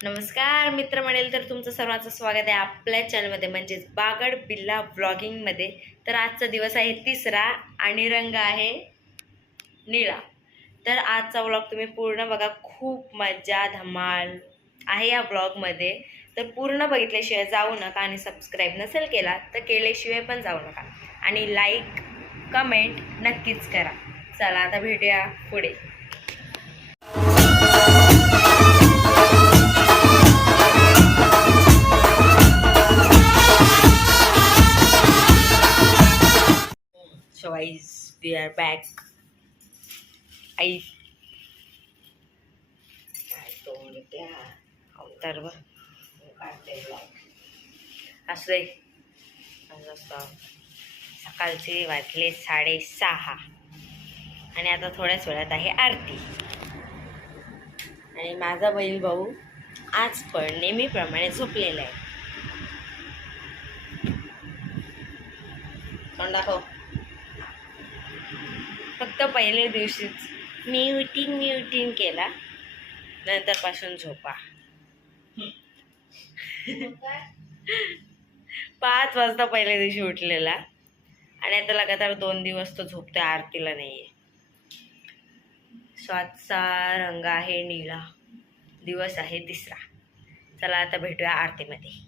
नमस्कार मित्र म्हणेल तर तुमचं सर्वांचं स्वागत आहे आपल्या चॅनलमध्ये म्हणजेच बागड बिल्ला ब्लॉगिंगमध्ये तर आजचा दिवस आहे तिसरा आणि रंग आहे निळा. तर आजचा व्लॉग तुम्ही पूर्ण बघा खूप मजा धमाल आहे या ब्लॉगमध्ये तर पूर्ण बघितल्याशिवाय जाऊ नका आणि सबस्क्राईब नसेल केला तर केल्याशिवाय पण जाऊ नका. आणि लाईक कमेंट नक्कीच करा. चला आता भेटूया पुढे. Guys, we are back. आई काय तोंड त्या अवतार बघ असं आहे. सकाळचे वाजले साडेसहा. आणि आता थोड्याच वेळात आहे आरती. आणि माझा बहीण भाऊ आज पण नेहमीप्रमाणे झोपलेला आहे. तोंड दाखव. फक्त पहिल्या दिवशीच. म्युटिंग म्युटिंग केला. नंतर पासून झोपा. पाच वाजता पहिल्या दिवशी उठलेला. आणि आता लगातार दोन दिवस तो झोपतोय आरतीला नाहीये. स्वातचा रंग आहे निळा. दिवस आहे तिसरा. चला आता भेटूया आरतीमध्ये.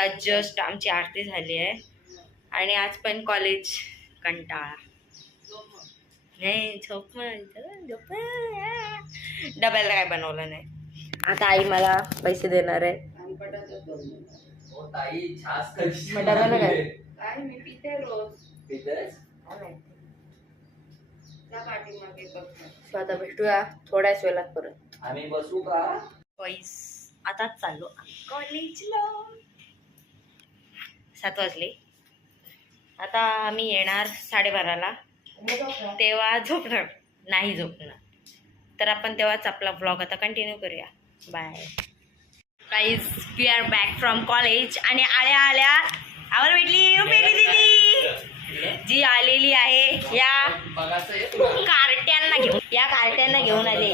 आता जस्ट आमची आरती झाली आहे. आणि आज पण कॉलेज कंटाळा. नाही झोप झोप. डब्याला काय बनवलं नाही. आता आई मला पैसे देणार आहे. डब्याला काय? सो आता भेटूया थोड्याच वेळात परत. आम्ही बसू का? पैस आता चाललो. कॉलेजला सात वाजले. आता आम्ही येणार साडेबाराला. तेव्हा झोपणार. नाही झोपणार. तर आपण तेव्हाच आपला ब्लॉग आता कंटिन्यू करूया. बाय काहीच we are back from college आणि आल्या आल्या आम्हाला भेटली. रुपेली दिदी जी आलेली आहे या? कार्ट्यांना घेऊन. या कार्ट्यांना घेऊन आले.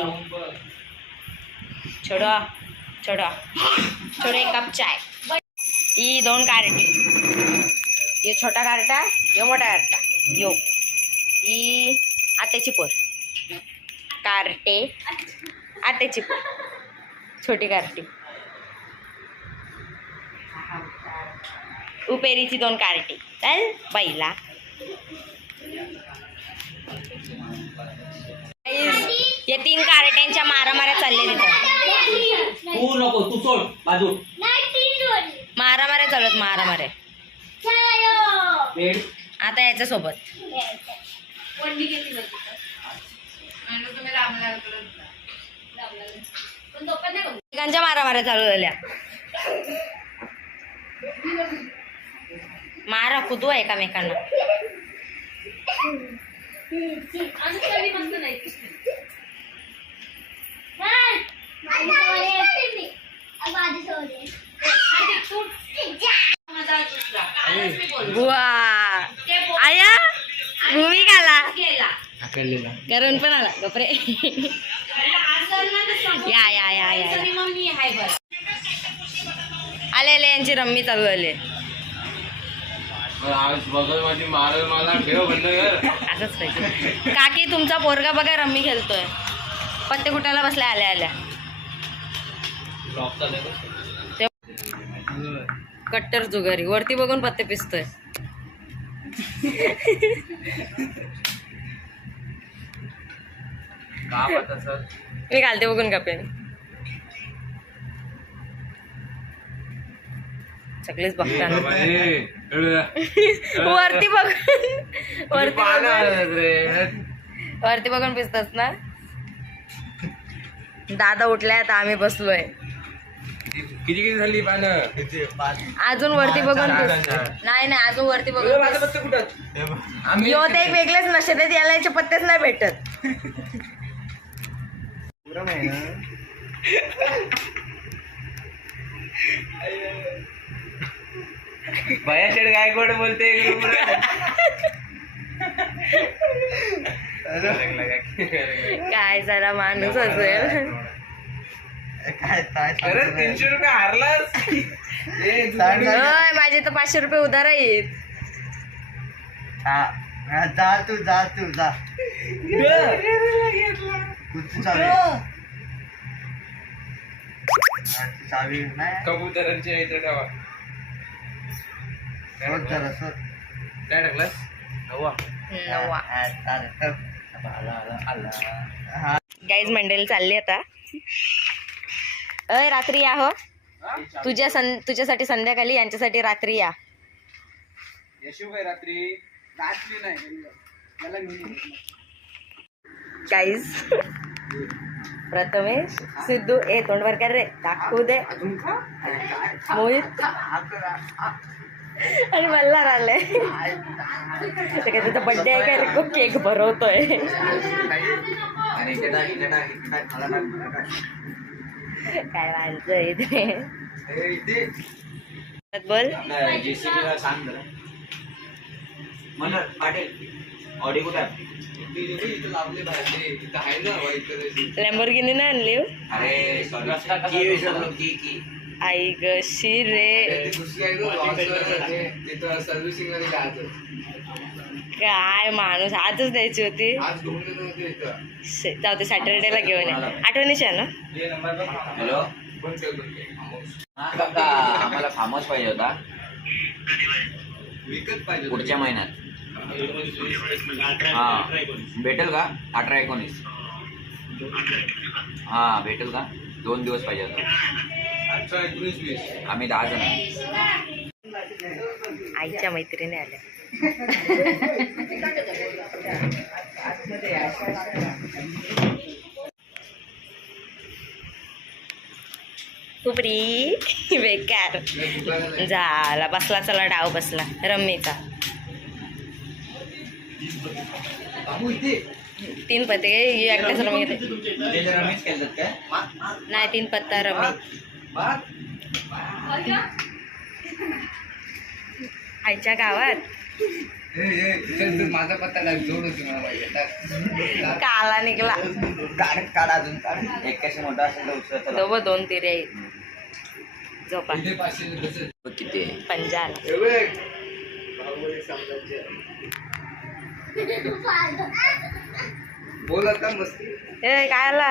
छोडो छोडो छोडो एक कप चाय. ही दोन कार्टी ये छोटा कार्टा यो मोठा कार्टा यो. ही आत्याची पोर. कार्टे आत्याची पोर. छोटी कार्टी उपेरीची दोन कार्टी चल बैला. या तीन कार्ट्यांच्या मारामाऱ्या चालल्या तिथं. तू नको तू सोड बाजू. मारामाऱ्या चालत मारामाऱ्या. वेळ. आता याच्यासोबत. तिघांच्या मारामाऱ्या चालू झाल्या. मारा कुदू आहे एकामेकांना बुवा. आया? भूमी आला करून पण आला गपरे या या या या या. आले आले यांची रम्मी चालू झाली. आज बघल माझी मारल मला ठेव बंद कर असंच पाहिजे काकी तुमचा पोरगा बघा रम्मी खेळतोय. पत्ते कुटाला बसल्या आल्या आल्या. कट्टर जुगारी. वरती बघून पत्ते पिसतोय. का मी घालते बघून कपेन सगळेच बघताना. वरती बघून. वरती बघून. वरती बघून पिसतात ना? दादा उठलाय आता आम्ही बसलोय. किती किती झाली पानं? अजून वरती बघून. नाही नाही अजून वरती बघून माझं पुस. पत्ते कुठं? आम्ही यो ते एक वेगळेच नशेत आहेत याला याचे पत्तेच नाही भेटत. भया शेड गायकवाड बोलते काय जरा माणूस असेल. तीनशे रुपये हारलास? ए, तू होय, माझे तर पाचशे रुपये उधार आहेत. जा तू जा तू जा. कुठची चावी हा, ती चावी नाही कबुतरांच्या इथे ठेवा. सोड जरा सोड. काय टाकलास? नवा नवा हा, चालेल. ठेव. आला, आला, आला. हा, गाईज मंडळी चालली आता. अय रात्री या हो. तुझ्या सं तुझ्यासाठी संध्याकाळी यांच्यासाठी रात्री या. रात्री नाही. गाईज प्रथमेश सिद्धू ए तोंडवर कर रे. दाखवू दे. मोहित. आणि मल्हार आलाय ते काय त्याचा बड्डे आहे काय रे? तो केक भरवतोय काय माणसं आहे ते इथे. बोल. सांग पाटील ऑडी कुठे? लॅम्बोर्गिनी ना आणली हो? अरे सॉरी की विसरलो की की. आई जायचं. काय माणूस आजच द्यायची होती. जाऊ दे सॅटर्डेला घेऊन ये. आठवणीच्या ना? हॅलो? आम्हाला फार्म हाऊस पाहिजे होता. पुढच्या महिन्यात. हा. भेटेल का? अठरा एकोणीस. हा भेटेल का? दोन दिवस पाहिजे होता. आम्ही दहा जण आहे. आईच्या मैत्रिणी आल्या. खुपरी बेकार. झाला बसला चला डाव बसला. रम्मीचा तीन पत्ते एकट्याच रमी घेते नाही तीन पत्ता रमी आईच्या गावात? माझा पत्ता लाग जोड होती मला पाहिजे काला निघला. काढ काढ अजून काढ. एक कशी मोठा असेल तर उचलत चला. दोघं दोन तिरे. आहेत झोपा किती आहे. पंजाल बोल आता मस्ती. ए काय आला?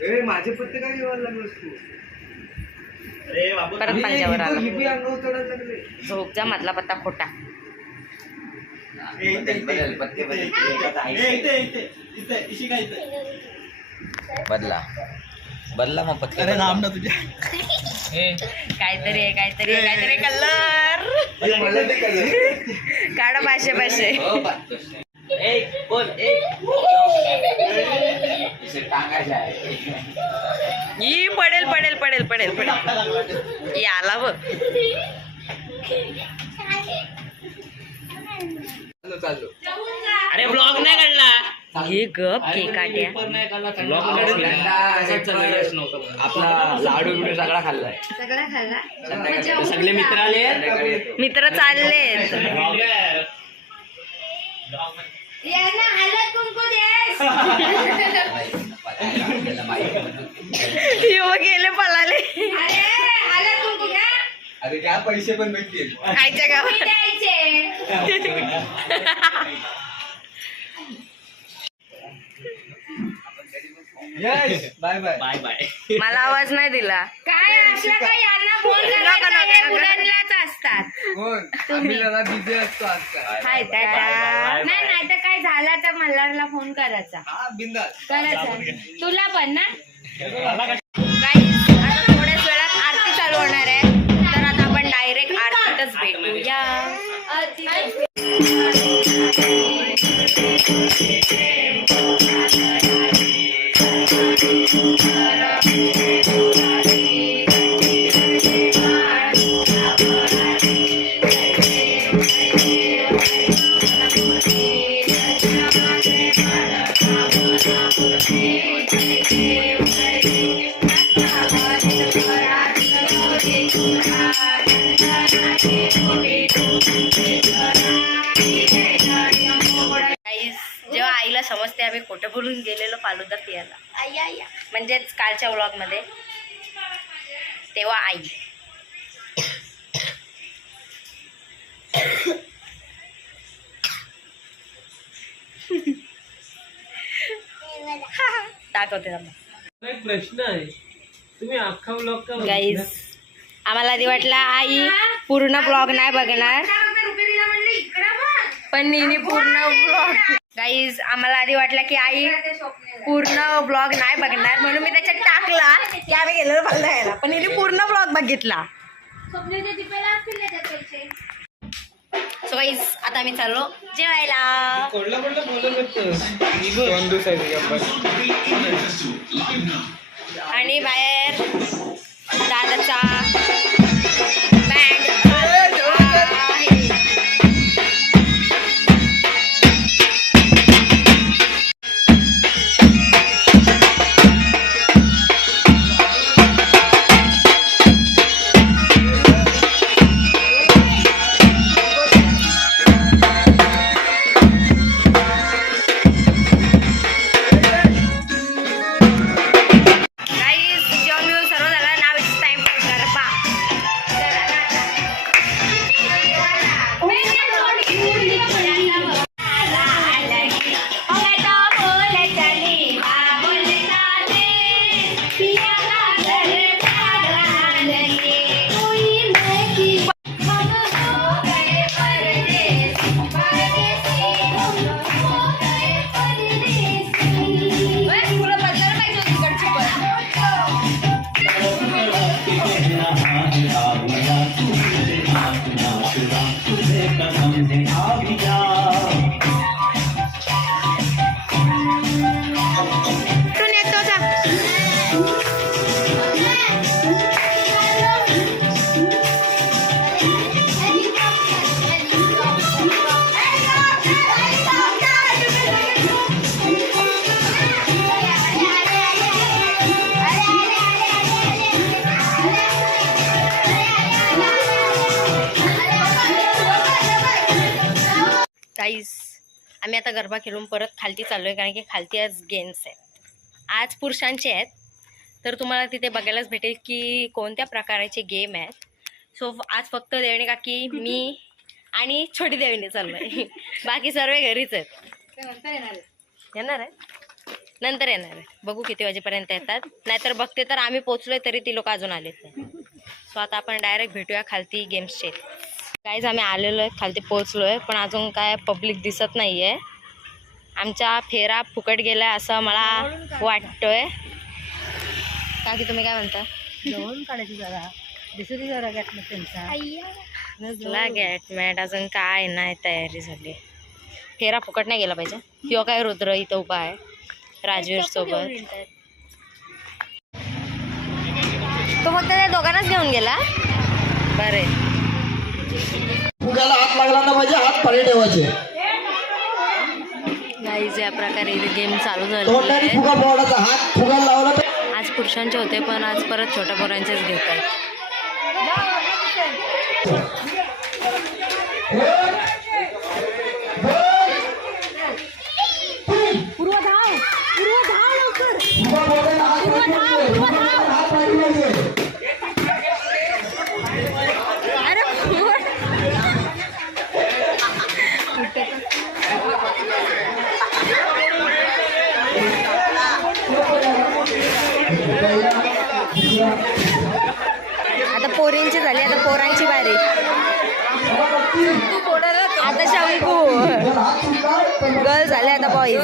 ए माझे पत्ते काय घेवायला लागलोस तू? परत पंजावर आला. लिपी अंगावर चढायला लागले झोप जा मधला पत्ता खोटा. बदल, बदल, पत्ते बदल. एकाच आहे. बदला बदला मग पत्ते बदला. काहीतरी आहे काहीतरी आहे काहीतरी कलर. काढा पाचशे पाचशे हो. ई पडेल पडेल पडेल पडेल पडेल आला बघ चाललो. चाललो. अरे ब्लॉग नाही काढला हे गप के काट्या आपला लाडू बिडू सगळा खाल्लाय. सगळे मित्र आले. मित्र चाललेत. यो गेले पळाले. अरे क्या पैसे पण भेटतील आईच्या गावात. Yes bye bye bye bye मला आवाज नाही दिला. काय असलं काय यांना फोन नका, करायचा नका, हे नका. मुलांनाच असतात. कोण? आम्ही जरा बिझी असतो आजकाल. हाय टाटा नाही नाही तर काय झाला तर मल्हारला फोन करायचा. हा बिंदास. करायचा. तुला पण ना? Guys, Thank you. बोलून गेलेलो फालुदा पियाला. म्हणजेच कालच्या व्लॉगमध्ये तेव्हा आई. दाखवते प्रश्न आहे. तुम्ही अख्खा ब्लॉग गाईज आम्हाला आधी वाटलं आई पूर्ण ब्लॉग नाही बघणार. पण नेहमी पूर्ण ब्लॉग गाईज आम्हाला आधी वाटलं की आई पूर्ण ब्लॉग नाही बघणार म्हणून मी त्याच्यात टाकला. की आम्ही गेलो बघायला पण हिने पूर्ण ब्लॉग बघितला. सो गाईज आता आम्ही चाललो जेवायला. आणि बाहेर दादाचा आता गरबा खेळून परत खालती चाललोय कारण की खालती आज गेम्स आहेत. आज पुरुषांचे आहेत. तर तुम्हाला तिथे बघायलाच भेटेल की कोणत्या प्रकाराचे गेम आहेत. सो आज फक्त देवणी काकी मी आणि छोटी देवणी चाललोय. बाकी सर्व घरीच आहेत. येणार आहे नंतर येणार आहे बघू किती वाजेपर्यंत येतात. नाहीतर बघते तर आम्ही पोचलोय तरी ती लोक अजून आलेत नाही. सो आता आपण डायरेक्ट भेटूया खालती गेम्सचे काहीच आम्ही आलेलो आहे खालती पोचलो आहे पण अजून काय पब्लिक दिसत नाही आहे आमचा फेरा फुकट गेला असं मला वाटतोय. का की तुम्ही काय म्हणता? जवळून काढायची जरा. दिसू जरा घातलं त्यांचा. लागेट मॅट अजून काय नाही तयारी झाली. फेरा फुकट नाही गेला पाहिजे. किंवा काय रुद्र इथं उभा आहे राजवीर सोबत. तो फक्त त्या दोघांनाच घेऊन गेला? बरे फुग्याला हात लागला ना म्हणजे हात खाली ठेवायचे. गाईज या प्रकारे गेम चालू आहेत फुगा बोर्डाचा हात फुगा लावला तर आज पुरुषांचे होते पण आज परत छोट्या पोरांचेच घेत आहेत. आताची बारी. आता शंकू गर्ल झाले आता बॉईज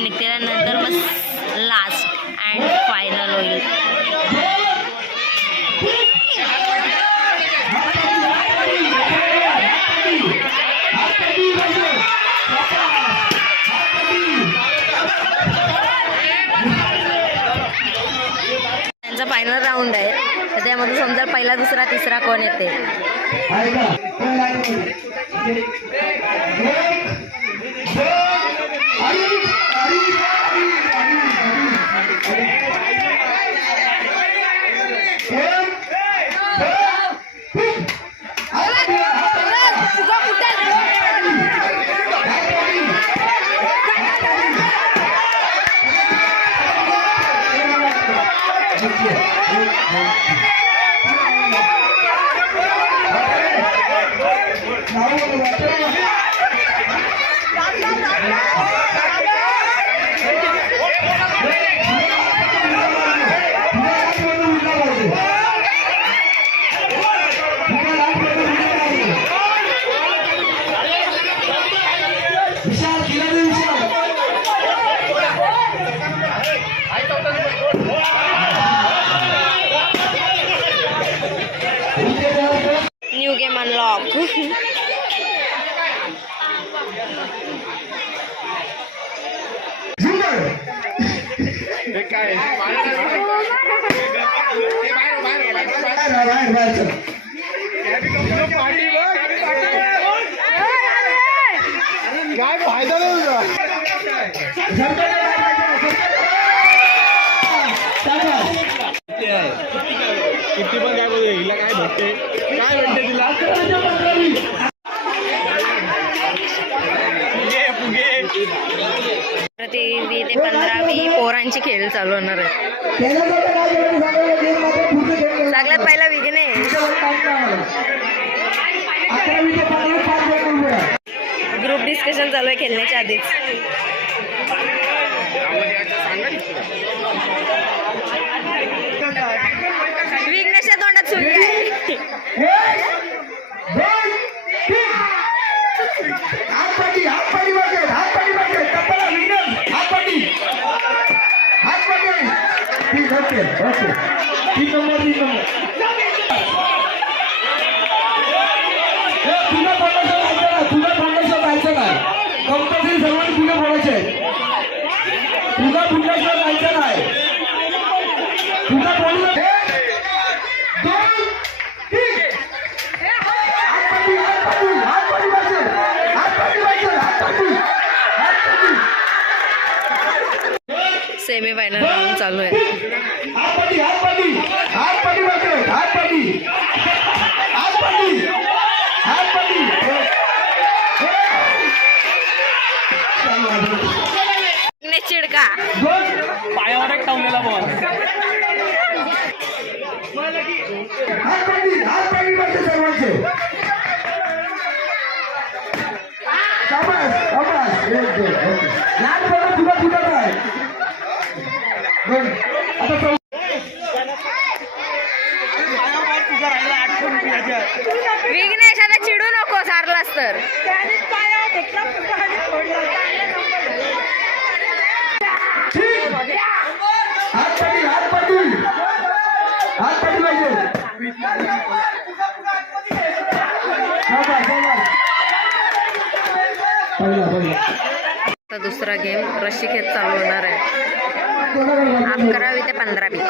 लांब निघते मग लास्ट अँड फायनल होईल. त्यांचा फायनल राऊंड आहे. तर त्यामध्ये समजा पहिला दुसरा तिसरा कोण येते? Amém. ફાયદો मुलांचे खेळ चालू होणार आहे. सगळ्यात पहिला विजय ग्रुप डिस्कशन चालू आहे खेळण्याच्या आधीच. विघ्नेश Бачите? Бачите? सेमीफायनल राऊंड चालू आहे. चिडका. पायावर एक नंबर. आता दुसरा गेम रशिकेत चालू होणार आहे. अकरावी ते पंधरावी.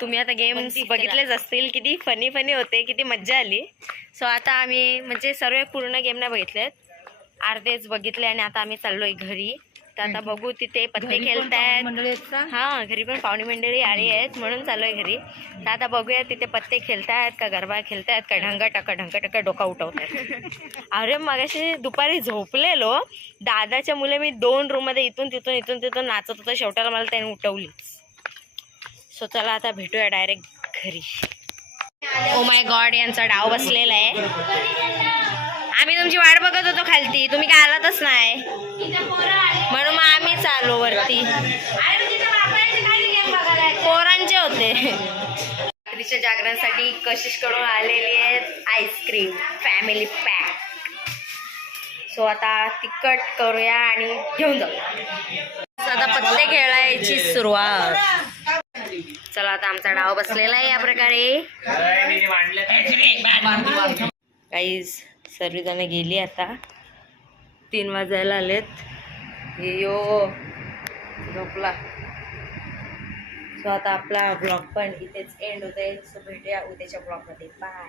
तुम्ही आता गेम्स बघितलेच असतील किती फनी फनी होते किती मज्जा आली. सो आता आम्ही म्हणजे सर्व पूर्ण गेम नाही बघितलेत. अर्धेच बघितले आणि आता आम्ही चाललोय घरी. तर आता बघू तिथे पत्ते खेळतायत? हा घरी पण पाहुणी मंडळी आली आहेत म्हणून चाललोय घरी. तर आता बघूया तिथे पत्ते खेळतायत का गरबा खेळतायत का ढंग टका ढंग टका डोका उठवतायत. अरे मगाशी दुपारी झोपलेलो. दादाच्या मुले मी दोन रूममध्ये इथून तिथून इथून तिथून नाचत होतो. शेवटाला मला त्याने उठवलीच. सो चला आता भेटूया डायरेक्ट घरी. ओ माय गॉड यांचा डाव बसलेला आहे. आम्ही तुमची वाट बघत होतो खालती. तुम्ही काय आलातच नाही. म्हणून मग आम्हीच आलो वरती. पोरांचे होते. रात्रीच्या जागरणासाठी कशिश आलेली आहेत आईस्क्रीम फॅमिली पॅक सो आता तिखट करूया आणि घेऊन जाऊ. आता पत्ते खेळायची सुरुवात. चला आता आमचा डाव बसलेला आहे या प्रकारे. काहीच सर्वजण गेली आता. तीन वाजायला आलेत. ये यो झोपला. सो आता आपला ब्लॉग पण इथेच एंड होते सो भेटूया उद्याच्या ब्लॉगमध्ये बाय